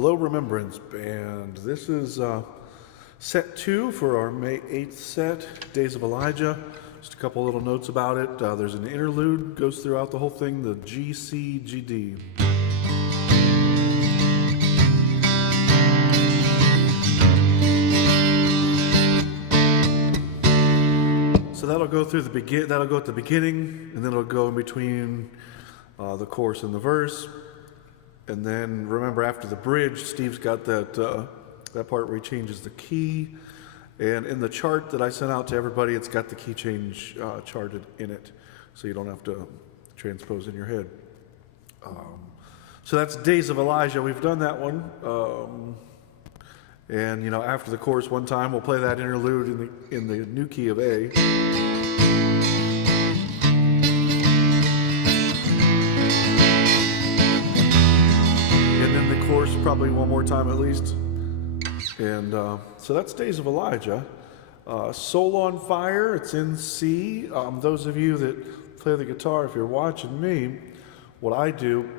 Hello, Remembrance Band. This is set 2 for our May 8th set, Days of Elijah. Just a couple little notes about it. There's an interlude, goes throughout the whole thing, the G, C, G, D. So that'll go through that'll go at the beginning, and then it'll go in between the chorus and the verse. And then remember, after the bridge, Steve's got that part where he changes the key. And in the chart that I sent out to everybody, it's got the key change charted in it, so you don't have to transpose in your head. So that's Days of Elijah. We've done that one. And you know, after the chorus one time, we'll play that interlude in the new key of A. Chorus probably one more time at least. And so that's Days of Elijah. Soul on Fire, it's in C. Those of you that play the guitar, if you're watching me, what I do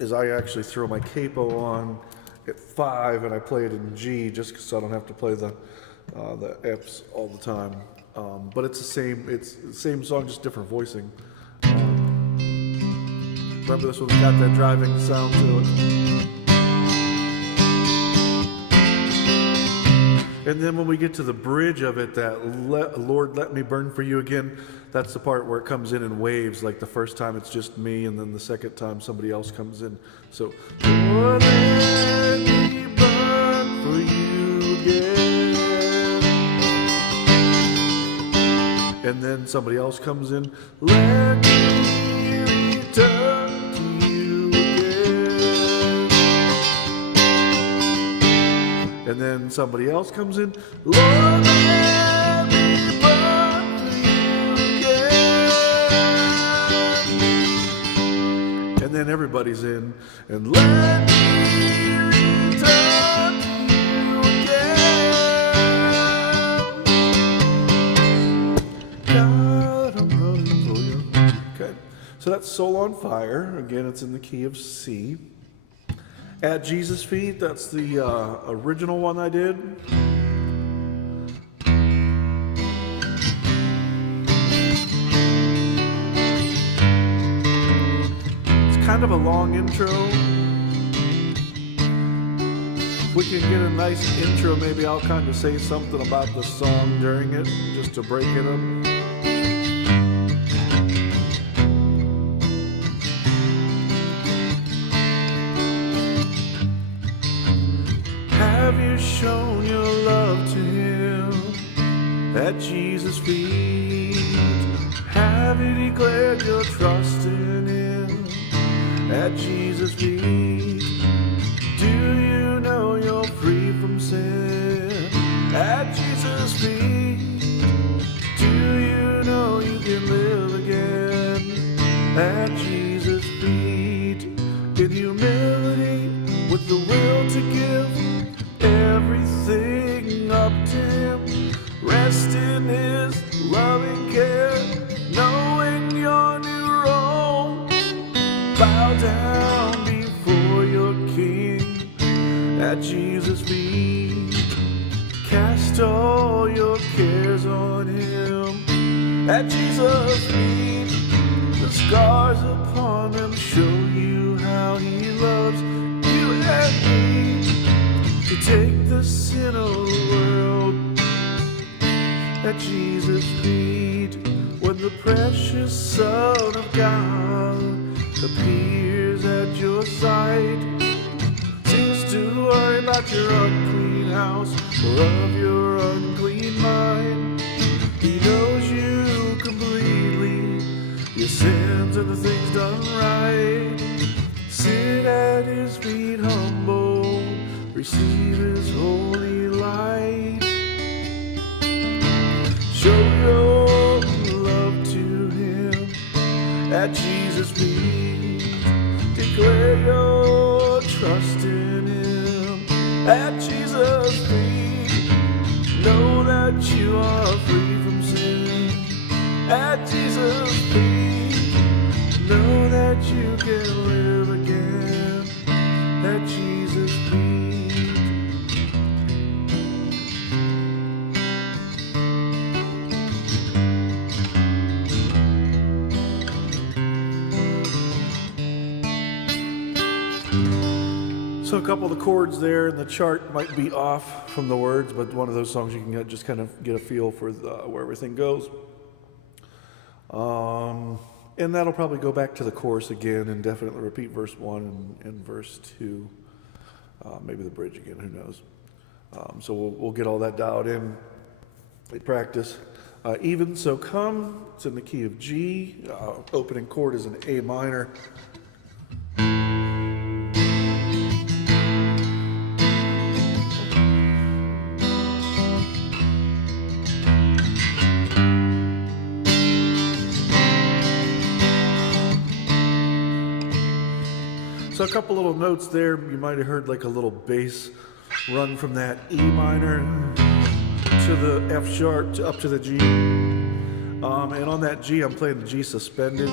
is I actually throw my capo on at 5 and I play it in G just because I don't have to play the F's all the time. But it's the same song, just different voicing. Remember, this one's got that driving sound to it. And then when we get to the bridge of it, that Lord, let me burn for you again, that's the part where it comes in waves. Like the first time it's just me, and then the second time somebody else comes in. So, Lord, let me burn for you again. And then somebody else comes in, let me return. And then somebody else comes in, Lord, let me burn for you again. And then everybody's in, and let me return to you again. God, I'm running for you. Okay, so that's Soul on Fire. Again, it's in the key of C. At Jesus' Feet, that's the original one I did. It's kind of a long intro. If we can get a nice intro, maybe I'll kind of say something about the song during it, just to break it up. Have you shown your love to him at Jesus' feet? Have you declared your trust in him at Jesus' feet? Do you know you're free from sin at Jesus' feet? Do you know you can live again at Jesus' feet? In humility, with the will to give everything up to him, rest in his loving care, knowing your new role. Bow down before your King at Jesus' feet. Cast all your cares on him at Jesus' feet. The scars upon them show you how he loves you and me. To take the sin of the world at Jesus' feet. When the precious Son of God appears at your sight, cease to worry about your unclean house or of your unclean mind. He knows you completely, your sins and the things done right. Sit at his feet humble, receive his holy light. Show your love to him at Jesus' feet. Declare your trust in him at Jesus' feet. Know that you are free from sin at Jesus' feet. Know that you can live again at Jesus' feet. So a couple of the chords there in the chart might be off from the words, but one of those songs you can just kind of get a feel for where everything goes. And that'll probably go back to the chorus again and definitely repeat verse 1 and verse 2. Maybe the bridge again, who knows. So we'll get all that dialed in practice. Even So Come, it's in the key of G. Opening chord is an A minor. So a couple little notes there. You might have heard like a little bass run from that E minor to the F sharp up to the G. And on that G, I'm playing the G suspended.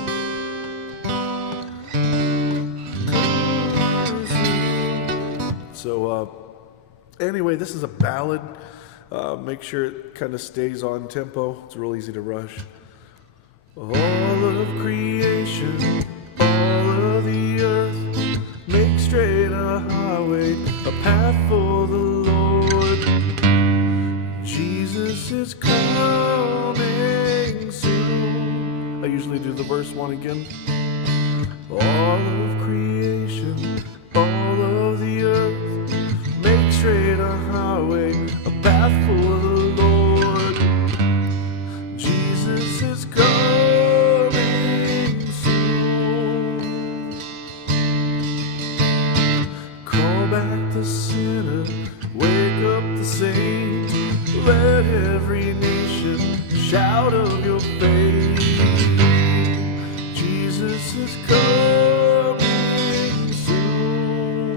So anyway, this is a ballad. Make sure it kind of stays on tempo. It's real easy to rush. All of creation, all of the earth, make straight a highway, a path for the Lord. Jesus is coming soon. I usually do the verse 1 again. All of creation, all of the earth, make straight a highway, a path for the Lord. Jesus is coming soon. Call back the sinner, wake up the saint, let every nation shout of your faith. Jesus is coming soon.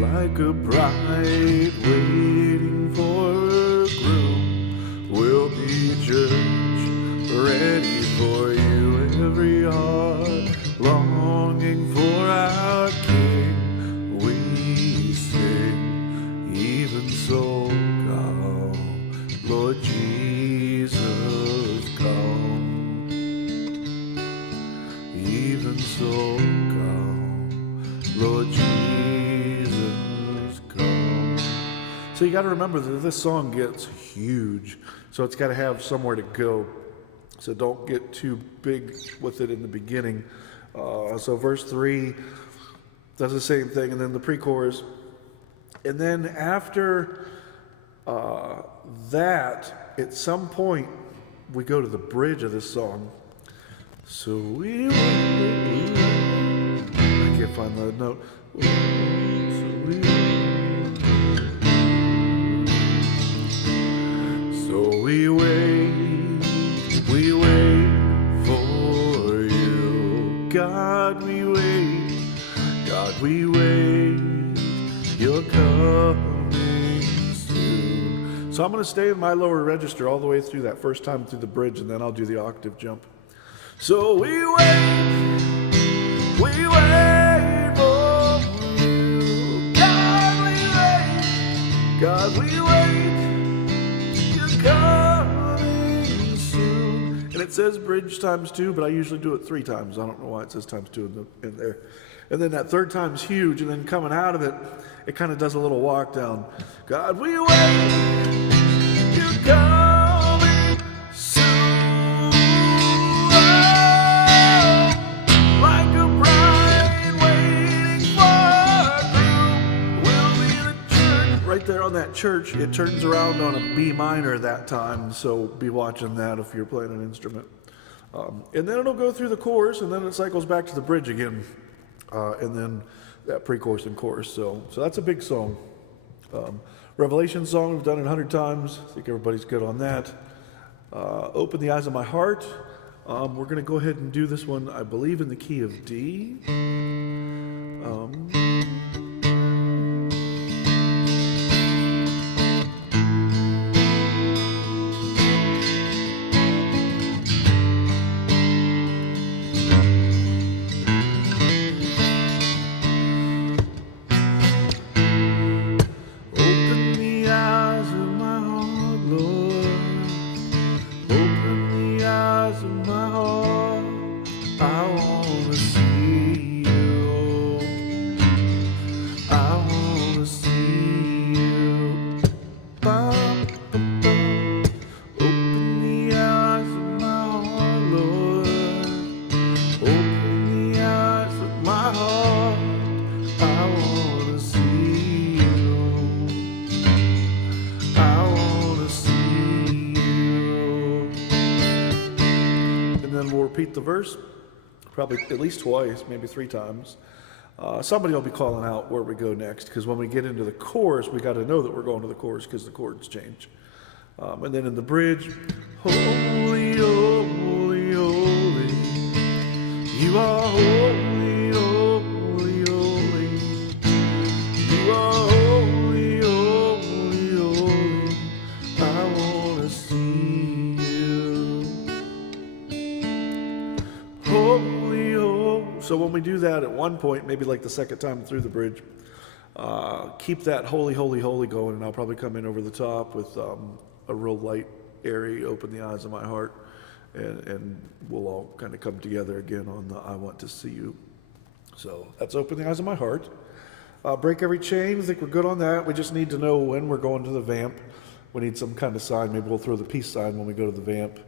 Like a bride waiting for a groom, we'll be church ready for you. Every heart longing for our King, we sing, even so come, Lord Jesus, come. Even so come, Lord Jesus, come. So you got to remember that this song gets huge, so it's got to have somewhere to go. So don't get too big with it in the beginning. So verse 3 does the same thing, and then the pre-chorus. And then after that, at some point, we go to the bridge of this song. So we wait. I can't find the note. So we wait for you. God, we wait, you're coming soon. So I'm going to stay in my lower register all the way through that first time through the bridge, and then I'll do the octave jump. So we wait for you. God, we wait, you're coming soon. And it says bridge times 2, but I usually do it 3 times. I don't know why it says times 2 in there. And then that third time's huge, and then coming out of it, it kind of does a little walk down. God, we wait, you're coming soon. Like a bride waiting for a groom, we'll be the church. Right there on that church, it turns around on a B minor that time, so be watching that if you're playing an instrument. And then it'll go through the chorus, and then it cycles back to the bridge again. And then that pre-chorus and chorus. So that's a big song. Revelation song, we've done it 100 times. I think everybody's good on that. Open the Eyes of My Heart. We're going to go ahead and do this one, I believe, in the key of D. repeat the verse, probably at least twice, maybe 3 times. Somebody will be calling out where we go next, because when we get into the chorus, we got to know that we're going to the chorus because the chords change. And then in the bridge, holy, holy, holy, you are holy, holy, holy, you are holy, holy, holy, I want to see you. Holy, holy. So when we do that at one point, maybe like the second time through the bridge, keep that holy, holy, holy going, and I'll probably come in over the top with a real light, airy, open the eyes of my heart, and we'll all kind of come together again on the I want to see you. So that's open the eyes of my heart. Break every chain. I think we're good on that. We just need to know when we're going to the vamp. We need some kind of sign. Maybe we'll throw the peace sign when we go to the vamp.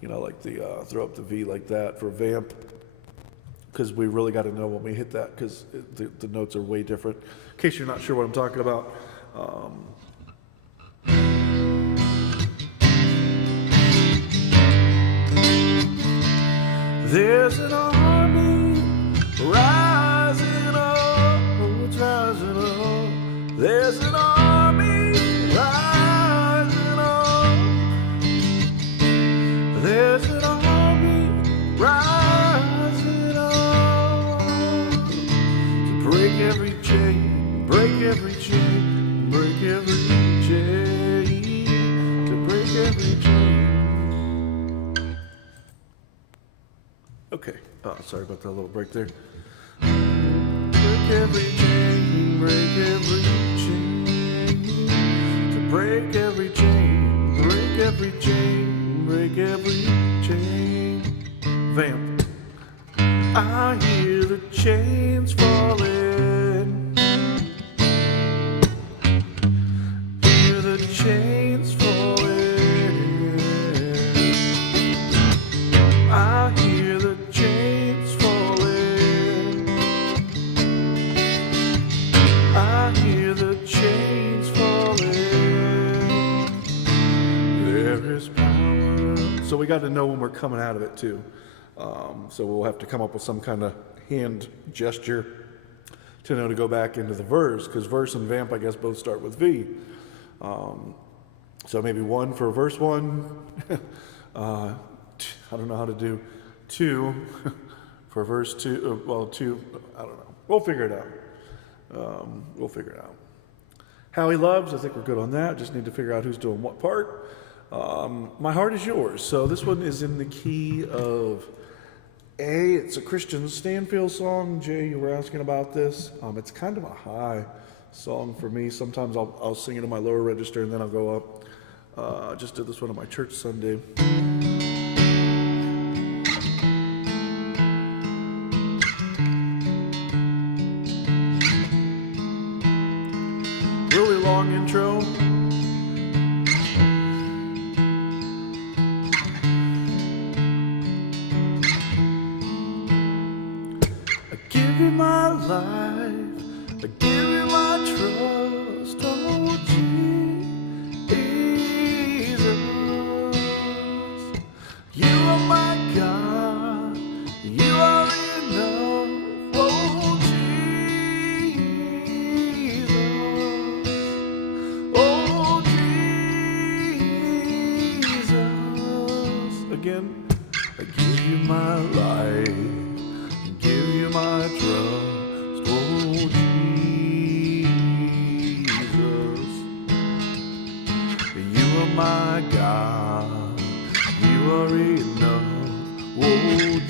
You know, like the throw up the V like that for vamp, because we really got to know when we hit that, because the notes are way different. In case you're not sure what I'm talking about. There's an army rising up, oh, it's rising up. There's an army rising up. There's an army rising up. To break every chain, break every chain, break every chain, to break every chain. Okay, sorry about that little break there. Break every chain, break every chain, to break every chain, break every chain, break every chain. Vamp. I hear the chains falling. Hear the chains falling. I hear the chains falling. I hear the chains falling. There is power. So we got to know when we're coming out of it too. So we'll have to come up with some kind of hand gesture to know to go back into the verse, because verse and vamp, I guess, both start with V. So maybe 1 for verse 1. I don't know how to do 2 for verse 2. Well, 2, I don't know. We'll figure it out. We'll figure it out. How he loves, I think we're good on that. Just need to figure out who's doing what part. My heart is yours. So this one is in the key of A. It's a Christian Stanfield song. Jay, you were asking about this. It's kind of a high song for me. Sometimes I'll sing it in my lower register and then I'll go up. Just did this one on my church Sunday. Really long intro. I give you my life, I give you my trust, oh Jesus. You are my God, you are enough, oh Jesus. Oh Jesus. Again, I give you my life, I give you my trust, oh Jesus. You are my God, you are enough, oh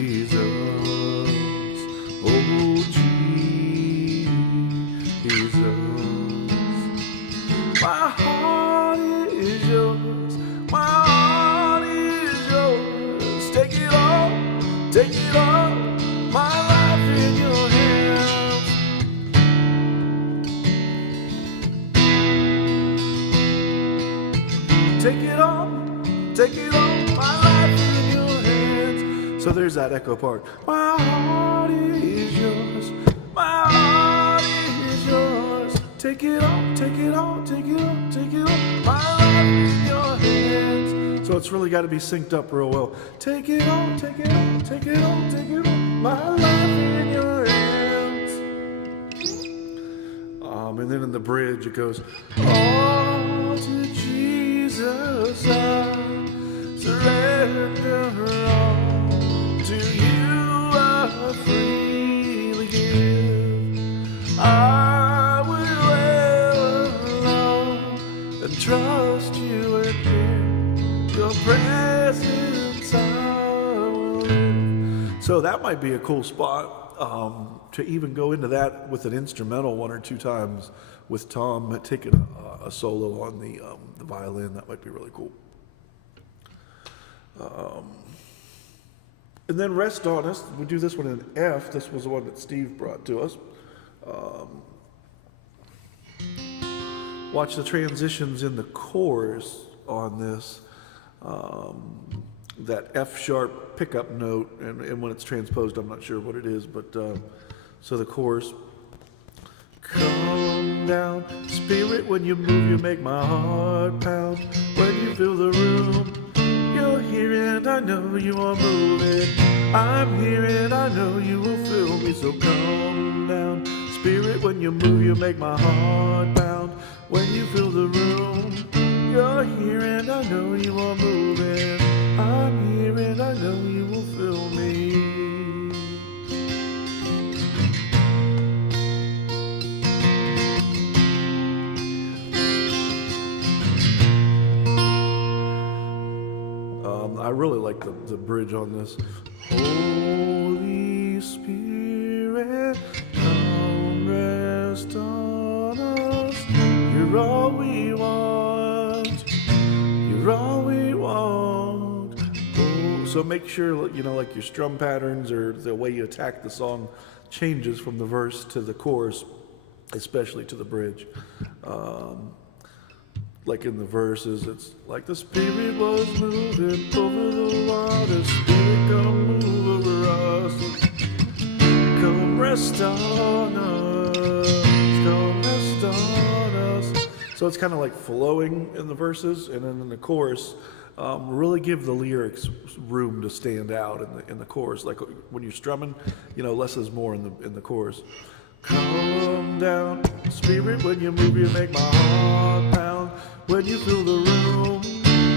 Jesus. Oh Jesus. My heart is yours, my heart is yours. Take it all, my life in your hands. Take it all, my life in your hands. So there's that echo part. My heart is yours, my heart is yours. Take it all, my life in your hands. So So it's really got to be synced up real well. Take it on, take it on, take it on, take it on, my life in your hands. And then in the bridge it goes, all to Jesus I surrender all, to you I freely give. I will ever love and trust you again. Your presence I will live. So that might be a cool spot to even go into that with an instrumental one or two times with Tom taking a solo on the violin. That might be really cool. And then Rest On Us, we do this one in F. This was the one that Steve brought to us. Watch the transitions in the chorus on this. That F sharp pickup note, and when it's transposed, I'm not sure what it is, but so the chorus. Come down, Spirit, when you move, you make my heart pound. When you fill the room, you're here and I know you are moving. I'm here and I know you will fill me, so come down. Spirit, when you move, you make my heart pound. When you fill the room, you're here and I know you are moving. I'm here and I know you will fill me. I really like the bridge on this. Holy Spirit, come rest on us. You're all we want. You're all we want. Oh, so make sure, you know, like your strum patterns or the way you attack the song changes from the verse to the chorus, especially to the bridge. Like in the verses, it's like the Spirit was moving over the water. Spirit, come move over us. Come rest on us. Come rest on us. So it's kind of like flowing in the verses, and then in the chorus, really give the lyrics room to stand out in the chorus. Like when you're strumming, you know, less is more in the chorus. Come down, Spirit, when you move, you make my heart pound. When you fill the room,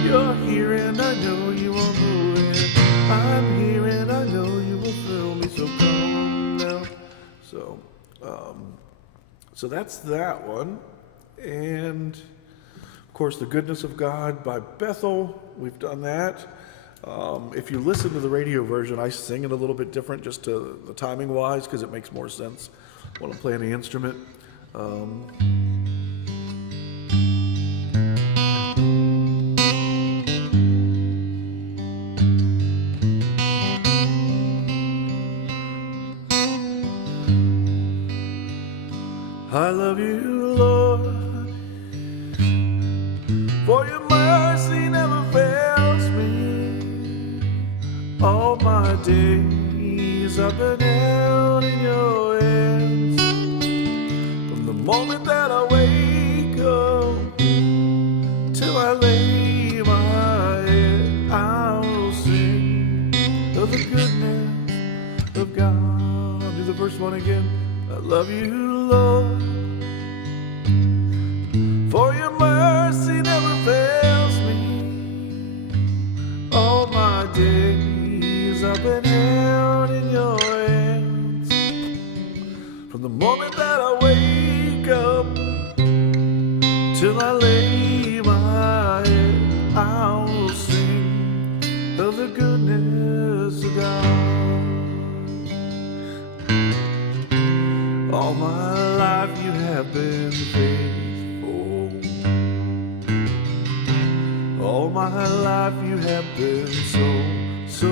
you're here and I know you are moving. I'm here and I know you will fill me, so come down. So that's that one. And of course, The Goodness of God by Bethel. We've done that. If you listen to the radio version, I sing it a little bit different, just to the timing wise, because it makes more sense when I'm playing the instrument. I love you, Lord, for your mercy never fails me. All my days I've been held in your hands. From the moment that I wake up till I lay my head, I will sing of the goodness of God. I'll do the first one again. I love you, Lord, for your mercy never fails me. All my days I've been held in your hands. From the moment that I wake up till I lay my head, I will sing of the goodness of God. All my life you have been faithful. All my life you have been so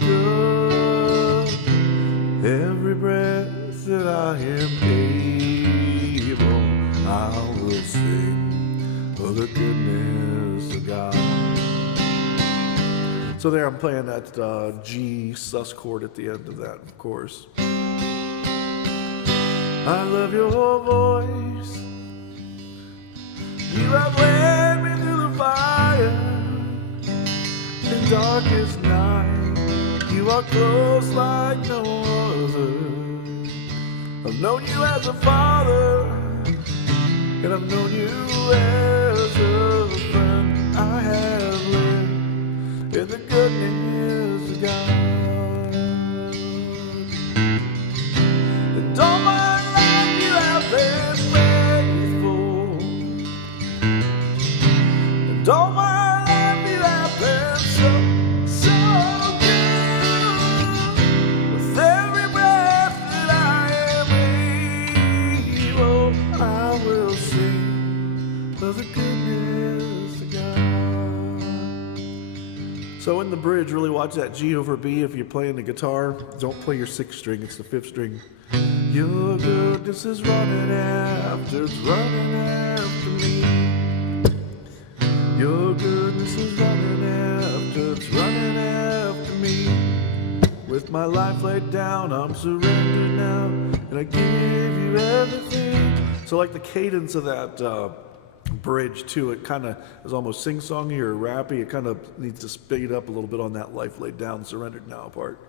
good. Every breath that I am able, I will sing of the goodness of God. So there I'm playing that G sus chord at the end of that, of course. I love your voice. You have led me through the fire the darkest night. You are close like no other. I've known you as a father, and I've known you as a friend. I have lived in the goodness of God. And all my life you have been faithful. And all my life you have been so good. With every breath that I am able, I will sing of the goodness of God. So in the bridge, really watch that G over B. If you're playing the guitar, don't play your 6th string, it's the 5th string. Your goodness is running after, it's running after me. Your goodness is running after, it's running after me. With my life laid down, I'm surrendered now, and I give you everything. So like the cadence of that bridge too, it kind of is almost sing-songy or rappy. It kind of needs to speed up a little bit on that life laid down, surrendered now part.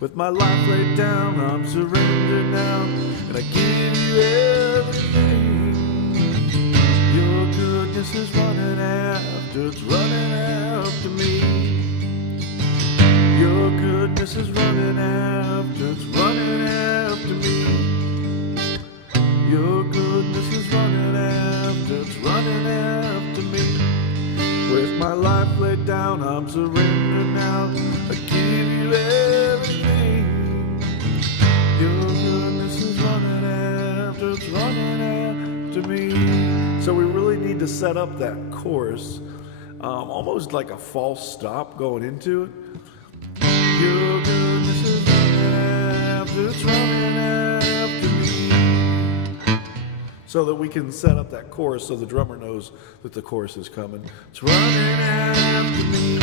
With my life laid down, I'm surrendered now, and I give you everything. Your goodness is running after, it's running after me. Your goodness is running after, it's running after me. Your goodness is running after, it's running after me. With my life laid down, I'm surrendered now, I give you everything. Your goodness is running after, it's running after me. So we really need to set up that chorus, almost like a false stop going into it. Your goodness is running after, it's running after me. So that we can set up that chorus so the drummer knows that the chorus is coming. It's running after me.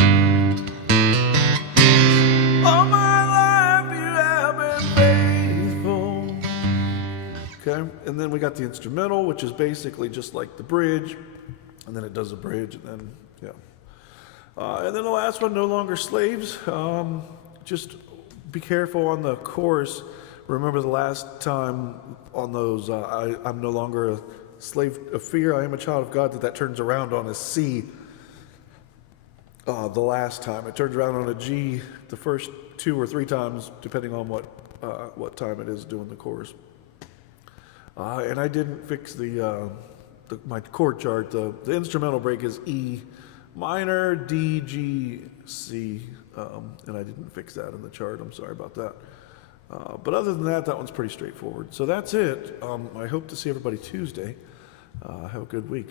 All my life you have been faithful. Okay, and then we got the instrumental, which is basically just like the bridge, and then it does the bridge, and then, yeah. And then the last one, No Longer Slaves. Just be careful on the chorus. Remember the last time on those, I'm no longer a slave of fear, I am a child of God, that turns around on a C the last time. It turns around on a G the first 2 or 3 times, depending on what time it is doing the chorus. And I didn't fix my chord chart. The instrumental break is E minor, D, G, C, and I didn't fix that in the chart. I'm sorry about that. But other than that, that one's pretty straightforward. So that's it. I hope to see everybody Tuesday. Have a good week.